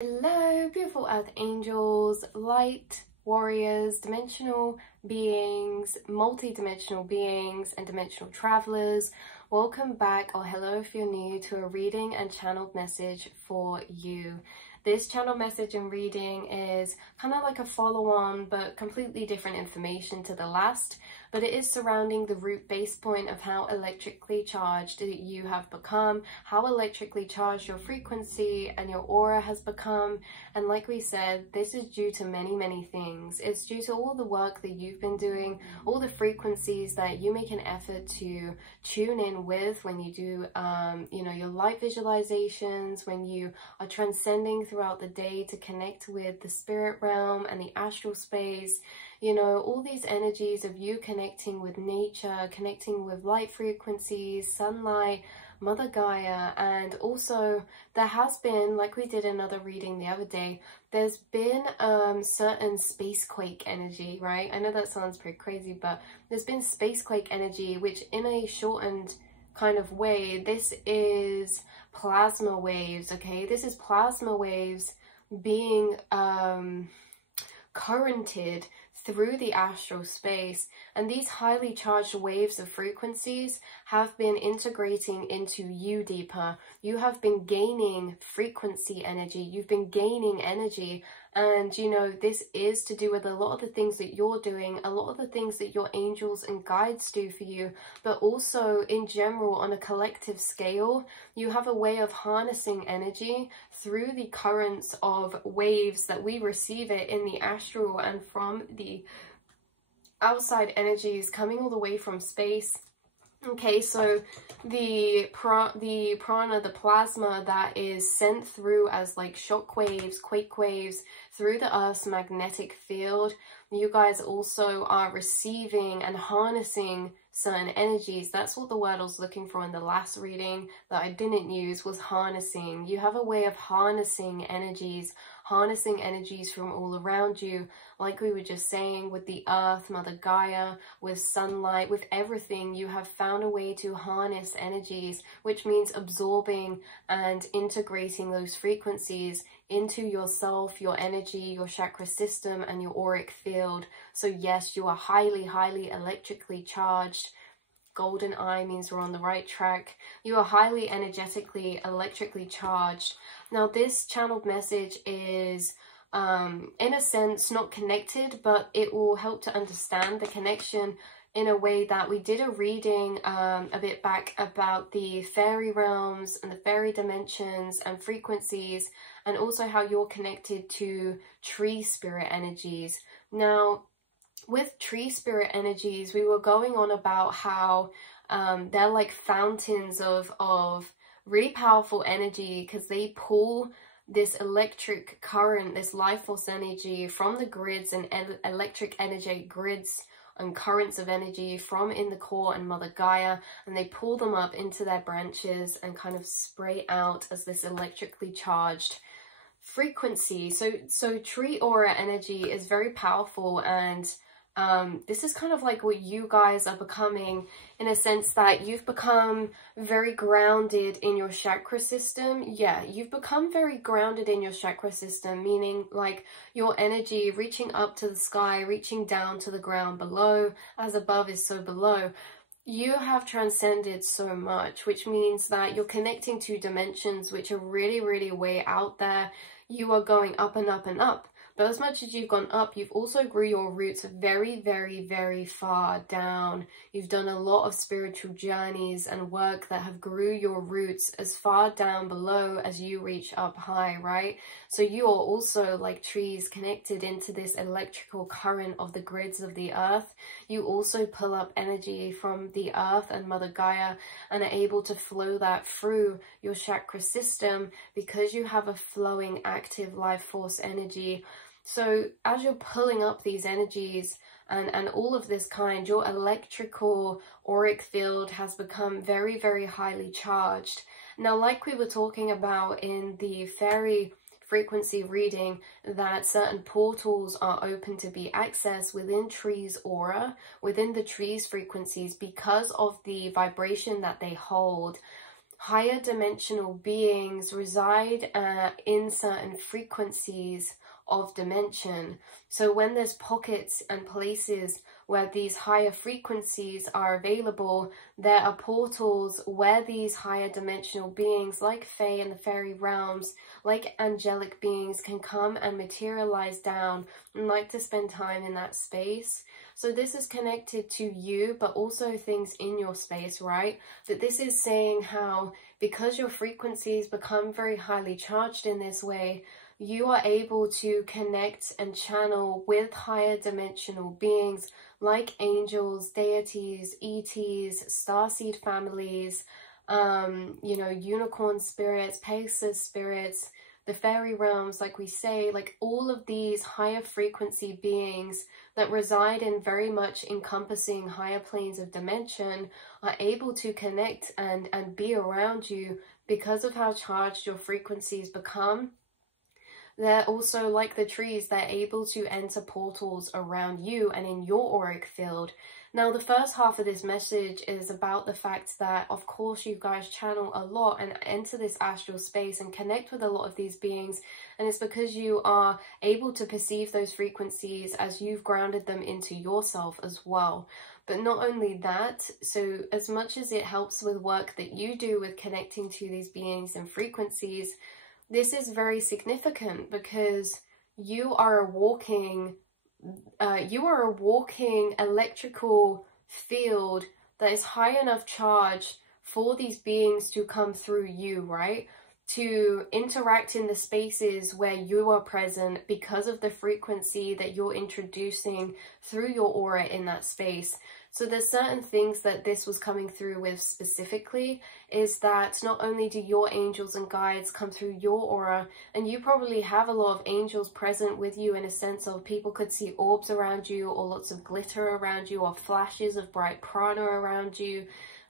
Hello, beautiful earth angels, light warriors, dimensional beings, multi-dimensional beings, and dimensional travelers. Welcome back, or hello if you're new, to a reading and channeled message for you. This channel message and reading is kind of like a follow-on but completely different information to the last, but it is surrounding the root base point of how electrically charged you have become, how electrically charged your frequency and your aura has become. And like we said, this is due to many things. It's due to all the work that you've been doing, all the frequencies that you make an effort to tune in with when you do your light visualizations, when you are transcending throughout the day to connect with the spirit realm and the astral space. You know, all these energies of you connecting with nature, connecting with light frequencies, sunlight, Mother Gaia. And also there has been, like we did another reading the other day, there's been certain spacequake energy, right? I know that sounds pretty crazy, but there's been spacequake energy, which in a shortened kind of way, this is plasma waves, okay? This is plasma waves being currented through the astral space, and these highly charged waves of frequencies have been integrating into you deeper. You have been gaining frequency energy, you've been gaining energy, and you know, this is to do with a lot of the things that you're doing, a lot of the things that your angels and guides do for you, but also in general on a collective scale. You have a way of harnessing energy through the currents of waves that we receive it in the astral and from the outside energies coming all the way from space. Okay, so the prana, the plasma that is sent through as like shock waves, quake waves through the Earth's magnetic field, you guys also are receiving and harnessing certain energies. That's what the word I was looking for in the last reading that I didn't use, was harnessing. You have a way of harnessing energies from all around you, like we were just saying, with the earth, Mother Gaia, with sunlight, with everything. You have found a way to harness energies, which means absorbing and integrating those frequencies into yourself, your energy, your chakra system, and your auric field. So yes, you are highly electrically charged. Golden eye means we're on the right track. You are highly energetically, electrically charged. Now this channeled message is in a sense not connected, but it will help to understand the connection in a way that we did a reading a bit back about the fairy realms and the fairy dimensions and frequencies, and also how you're connected to tree spirit energies. Now with tree spirit energies, we were going on about how they're like fountains of really powerful energy, because they pull this electric current, this life force energy from the grids and electric energetic grids and currents of energy from in the core and Mother Gaia, and they pull them up into their branches and kind of spray out as this electrically charged frequency. So tree aura energy is very powerful, and this is kind of like what you guys are becoming, in a sense that you've become very grounded in your chakra system. Yeah, you've become very grounded in your chakra system, meaning like your energy reaching up to the sky, reaching down to the ground below, as above is so below. You have transcended so much, which means that you're connecting to dimensions which are really way out there. You are going up and up and up. But as much as you've gone up, you've also grew your roots very far down. You've done a lot of spiritual journeys and work that have grew your roots as far down below as you reach up high, right? So you are also like trees connected into this electrical current of the grids of the earth. You also pull up energy from the earth and Mother Gaia and are able to flow that through your chakra system, because you have a flowing active life force energy. So as you're pulling up these energies and all of this kind, your electrical auric field has become very highly charged. Now, like we were talking about in the fairy frequency reading, that certain portals are open to be accessed within trees' aura, within the trees' frequencies, because of the vibration that they hold. higher dimensional beings reside in certain frequencies of dimension. So when there's pockets and places where these higher frequencies are available, there are portals where these higher dimensional beings, like Fae in the fairy realms, like angelic beings, can come and materialize down and like to spend time in that space. So this is connected to you, but also things in your space, right? That this is saying how, because your frequencies become very highly charged in this way, you are able to connect and channel with higher dimensional beings like angels, deities, ETs, starseed families, you know, unicorn spirits, Pegasus spirits, the fairy realms, like we say, like all of these higher frequency beings that reside in very much encompassing higher planes of dimension are able to connect and be around you because of how charged your frequencies become. They're also like the trees, they're able to enter portals around you and in your auric field. Now, the first half of this message is about the fact that, of course, you guys channel a lot and enter this astral space and connect with a lot of these beings. And it's because you are able to perceive those frequencies as you've grounded them into yourself as well. But not only that, so as much as it helps with work that you do with connecting to these beings and frequencies, this is very significant because you are a walking electrical field that is high enough charge for these beings to come through you, right? To interact in the spaces where you are present because of the frequency that you're introducing through your aura in that space. So there's certain things that this was coming through with specifically, is that not only do your angels and guides come through your aura, and you probably have a lot of angels present with you in a sense of people could see orbs around you or lots of glitter around you or flashes of bright prana around you.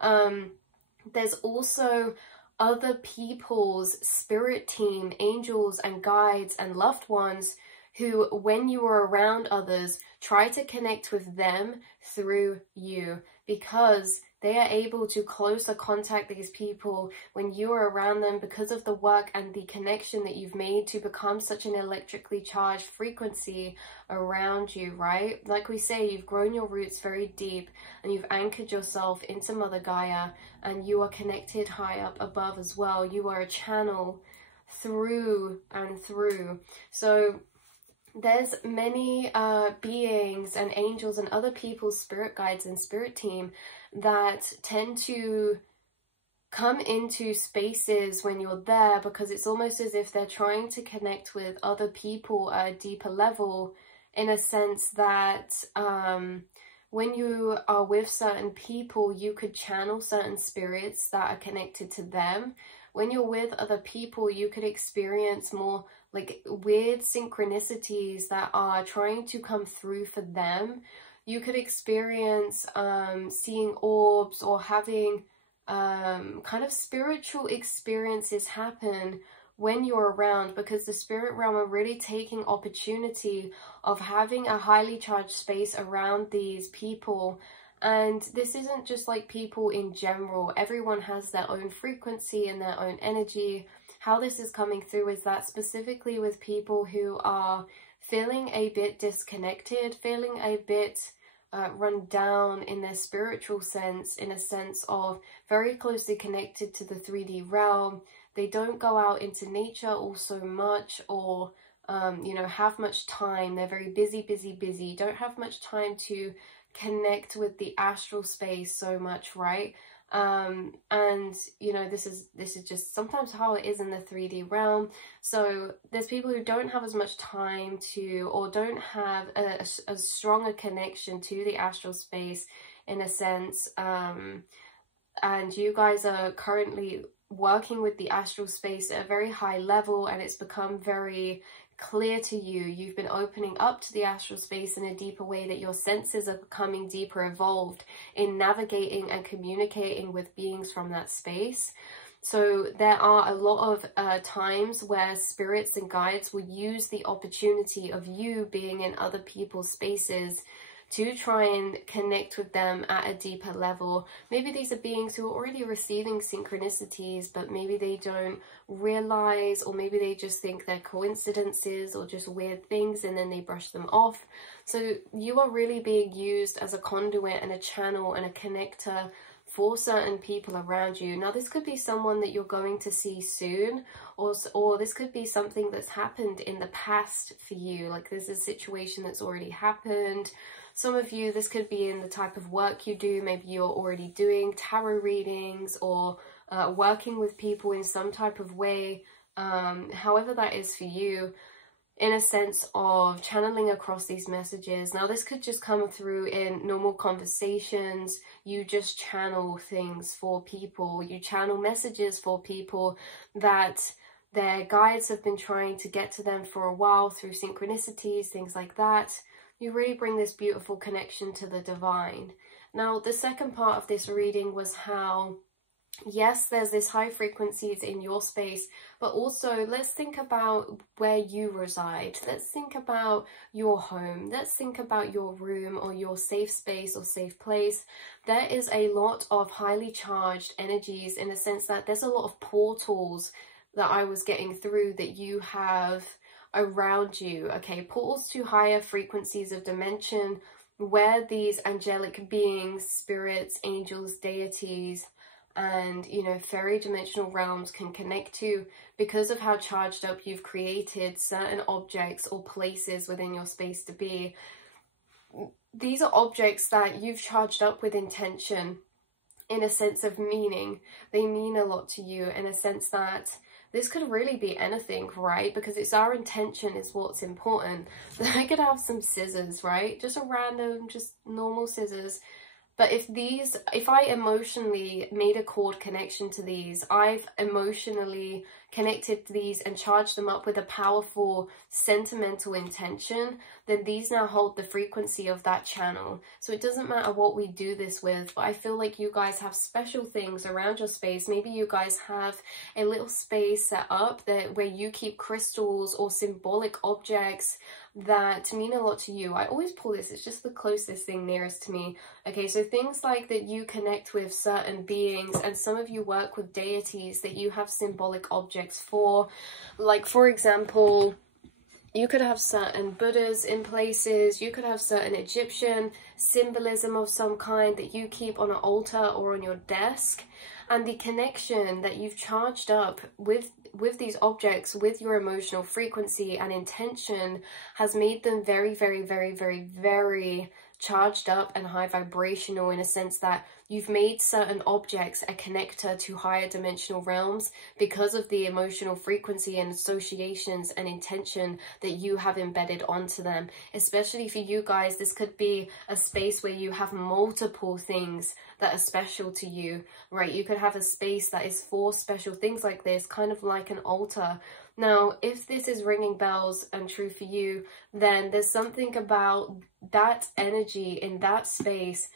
There's also other people's spirit team, angels and guides and loved ones who, when you are around others, try to connect with them through you because they are able to closer contact these people when you are around them because of the work and the connection that you've made to become such an electrically charged frequency around you, right? Like we say, you've grown your roots very deep and you've anchored yourself into Mother Gaia, and you are connected high up above as well. You are a channel through and through. So there's many beings and angels and other people's spirit guides and spirit team that tend to come into spaces when you're there because it's almost as if they're trying to connect with other people at a deeper level, in a sense that when you are with certain people, you could channel certain spirits that are connected to them. When you're with other people, you could experience more like weird synchronicities that are trying to come through for them. You could experience seeing orbs or having kind of spiritual experiences happen when you're around, because the spirit realm are really taking opportunity of having a highly charged space around these people. And this isn't just like people in general. Everyone has their own frequency and their own energy. How this is coming through is that specifically with people who are feeling a bit disconnected, feeling a bit run down in their spiritual sense, in a sense of very closely connected to the 3D realm. They don't go out into nature all so much, or you know, have much time. They're very busy, don't have much time to connect with the astral space so much, right? And you know, this is just sometimes how it is in the 3D realm. So there's people who don't have as much time to, or don't have a stronger connection to the astral space in a sense, and you guys are currently working with the astral space at a very high level, and it's become very clear to you. You've been opening up to the astral space in a deeper way, that your senses are becoming deeper evolved in navigating and communicating with beings from that space. So there are a lot of times where spirits and guides will use the opportunity of you being in other people's spaces to try and connect with them at a deeper level. Maybe these are beings who are already receiving synchronicities, but maybe they don't realize, or maybe they just think they're coincidences or just weird things and then they brush them off. So you are really being used as a conduit and a channel and a connector for certain people around you. Now, this could be someone that you're going to see soon, or this could be something that's happened in the past for you. Like there's a situation that's already happened. Some of you, this could be in the type of work you do. Maybe you're already doing tarot readings or working with people in some type of way. However that is for you, in a sense of channeling across these messages. Now, this could just come through in normal conversations. You just channel things for people. You channel messages for people that their guides have been trying to get to them for a while through synchronicities, things like that. You really bring this beautiful connection to the divine. Now, the second part of this reading was how, yes, there's this high frequencies in your space, but also let's think about where you reside. Let's think about your home. Let's think about your room or your safe space or safe place. There is a lot of highly charged energies, in a sense that there's a lot of portals that I was getting through that you have around you. Okay, portals to higher frequencies of dimension, where these angelic beings, spirits, angels, deities, and, you know, fairy dimensional realms can connect to, because of how charged up you've created certain objects or places within your space to be. These are objects that you've charged up with intention, in a sense of meaning. They mean a lot to you, in a sense that this could really be anything, right? Because it's our intention is what's important. I could have some scissors, right? Just a random, just normal scissors. But if I emotionally made a cord connection to these, I've emotionally connected to these and charged them up with a powerful sentimental intention, then these now hold the frequency of that channel. So it doesn't matter what we do this with, but I feel like you guys have special things around your space. Maybe you guys have a little space set up that where you keep crystals or symbolic objects that mean a lot to you. I always pull this, it's just the closest thing nearest to me. Okay, so things like that you connect with certain beings, and some of you work with deities that you have symbolic objects for. Like, for example, you could have certain Buddhas in places, you could have certain Egyptian symbolism of some kind that you keep on an altar or on your desk. And the connection that you've charged up with these objects, with your emotional frequency and intention, has made them very, very, very, very, very charged up and high vibrational, in a sense that you've made certain objects a connector to higher dimensional realms because of the emotional frequency and associations and intention that you have embedded onto them. Especially for you guys, this could be a space where you have multiple things that are special to you, right? You could have a space that is for special things like this, kind of like an altar. Now, if this is ringing bells and true for you, then there's something about that energy in that space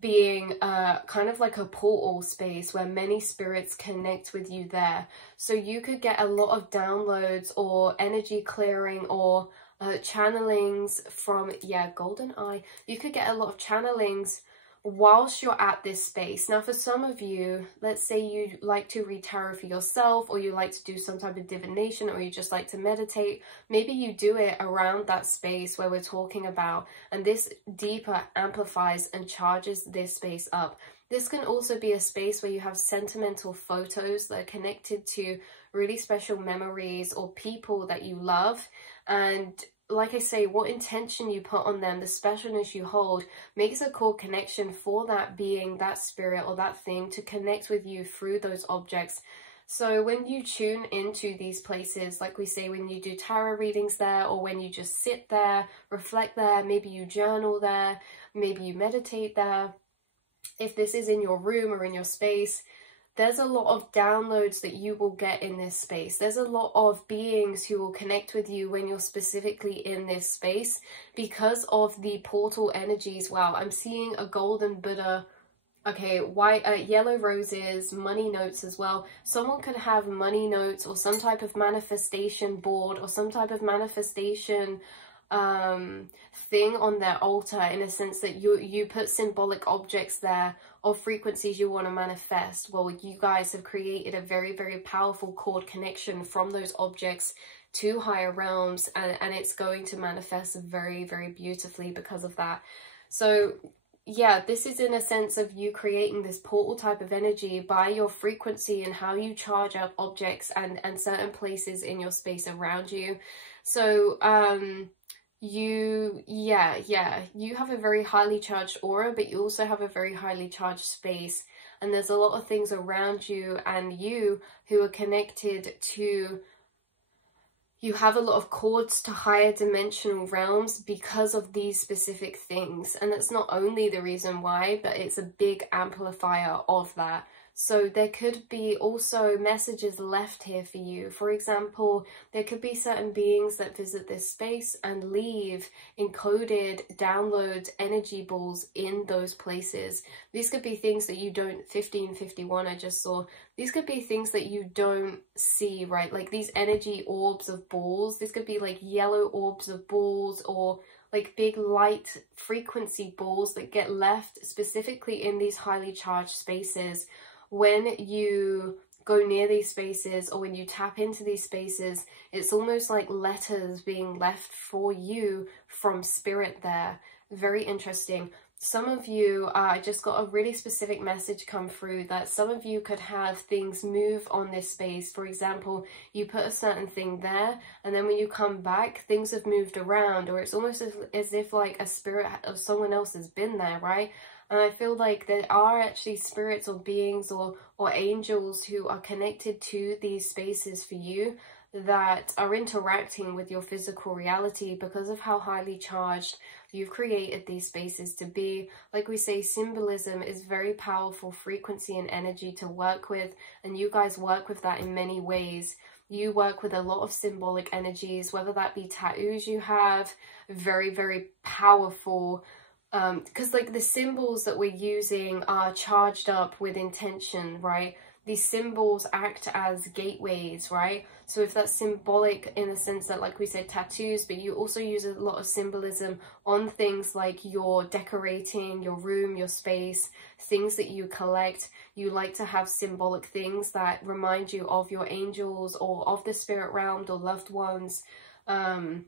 being kind of like a portal space where many spirits connect with you there. So you could get a lot of downloads or energy clearing or channelings from, yeah, golden eye. You could get a lot of channelings whilst you're at this space. Now, for some of you, let's say you like to read tarot for yourself, or you like to do some type of divination, or you just like to meditate, maybe you do it around that space where we're talking about, and this deeper amplifies and charges this space up. This can also be a space where you have sentimental photos that are connected to really special memories or people that you love. And like I say, what intention you put on them, the specialness you hold, makes a core connection for that being, that spirit, or that thing to connect with you through those objects. So when you tune into these places, like we say, when you do tarot readings there, or when you just sit there, reflect there, maybe you journal there, maybe you meditate there, if this is in your room or in your space, there's a lot of downloads that you will get in this space. There's a lot of beings who will connect with you when you're specifically in this space because of the portal energies. Wow, I'm seeing a golden Buddha. Okay, white, yellow roses, money notes as well. Someone could have money notes or some type of manifestation board or some type of manifestation thing on their altar, in a sense that you put symbolic objects there of frequencies you want to manifest. Well, you guys have created a very, very powerful cord connection from those objects to higher realms, and it's going to manifest very, very beautifully because of that. So yeah, this is in a sense of you creating this portal type of energy by your frequency and how you charge up objects and certain places in your space around you. So you have a very highly charged aura, but you also have a very highly charged space, and there's a lot of things around you and you who are connected to, you have a lot of cords to higher dimensional realms because of these specific things. And that's not only the reason why, but it's a big amplifier of that. So there could be also messages left here for you. For example, there could be certain beings that visit this space and leave encoded downloads, energy balls in those places. These could be things that you don't, 1551 I just saw, these could be things that you don't see, right? Like these energy orbs of balls. This could be like yellow orbs of balls, or like big light frequency balls that get left specifically in these highly charged spaces. When you go near these spaces, or when you tap into these spaces, it's almost like letters being left for you from spirit there. Very interesting. Some of you, I just got a really specific message come through that some of you could have things move on this space. For example, you put a certain thing there, and then when you come back, things have moved around, or it's almost as if like a spirit of someone else has been there, right? And I feel like there are actually spirits or beings or angels who are connected to these spaces for you that are interacting with your physical reality because of how highly charged you've created these spaces to be. Like we say, symbolism is very powerful frequency and energy to work with, and you guys work with that in many ways. You work with a lot of symbolic energies, whether that be tattoos you have, very, very powerful, because like the symbols that we're using are charged up with intention, right? These symbols act as gateways, right? So if that's symbolic in the sense that, like we said, tattoos, but you also use a lot of symbolism on things like you're decorating your room, your space, things that you collect. You like to have symbolic things that remind you of your angels or of the spirit realm or loved ones, right?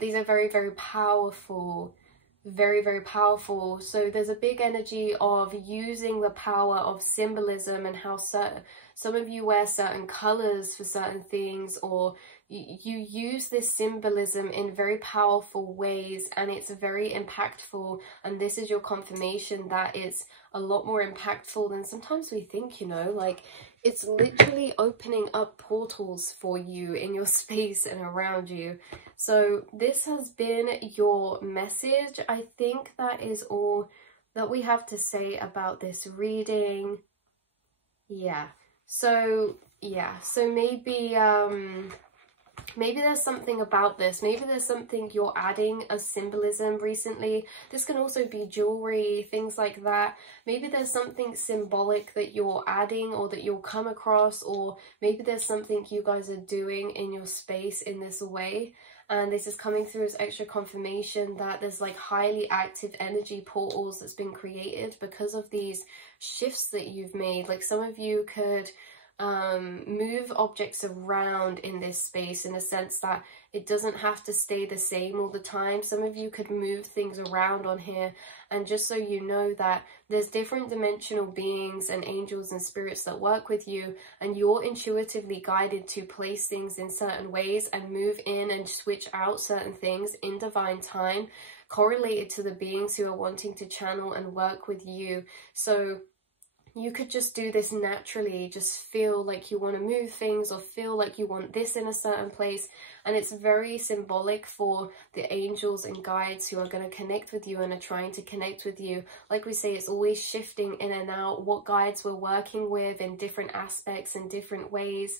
These are very, very powerful. Very, very powerful. So there's a big energy of using the power of symbolism, and how some of you wear certain colors for certain things, or you use this symbolism in very powerful ways, and it's very impactful. And this is your confirmation that it's a lot more impactful than sometimes we think, you know, like it's literally opening up portals for you in your space and around you. So this has been your message. I think that is all that we have to say about this reading. Yeah. So maybe maybe there's something about this. Maybe there's something you're adding as symbolism recently. This can also be jewelry, things like that. Maybe there's something symbolic that you're adding or that you'll come across, or maybe there's something you guys are doing in your space in this way. And this is coming through as extra confirmation that there's like highly active energy portals that's been created because of these shifts that you've made. Like some of you could move objects around in this space in a sense that it doesn't have to stay the same all the time. Some of you could move things around on here, and just so you know that there's different dimensional beings and angels and spirits that work with you, and you're intuitively guided to place things in certain ways and move in and switch out certain things in divine time, correlated to the beings who are wanting to channel and work with you. So you could just do this naturally, just feel like you want to move things or feel like you want this in a certain place. And it's very symbolic for the angels and guides who are going to connect with you and are trying to connect with you. Like we say, it's always shifting in and out what guides we're working with in different aspects and different ways.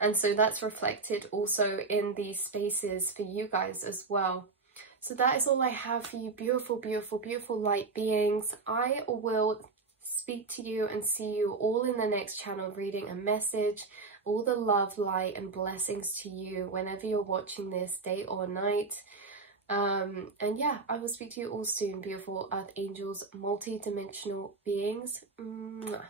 And so that's reflected also in these spaces for you guys as well. So that is all I have for you, beautiful, beautiful, beautiful light beings. I will speak to you and see you all in the next channel reading a message. All the love, light and blessings to you whenever you're watching this, day or night. And yeah, I will speak to you all soon, beautiful earth angels, multi-dimensional beings. Mwah.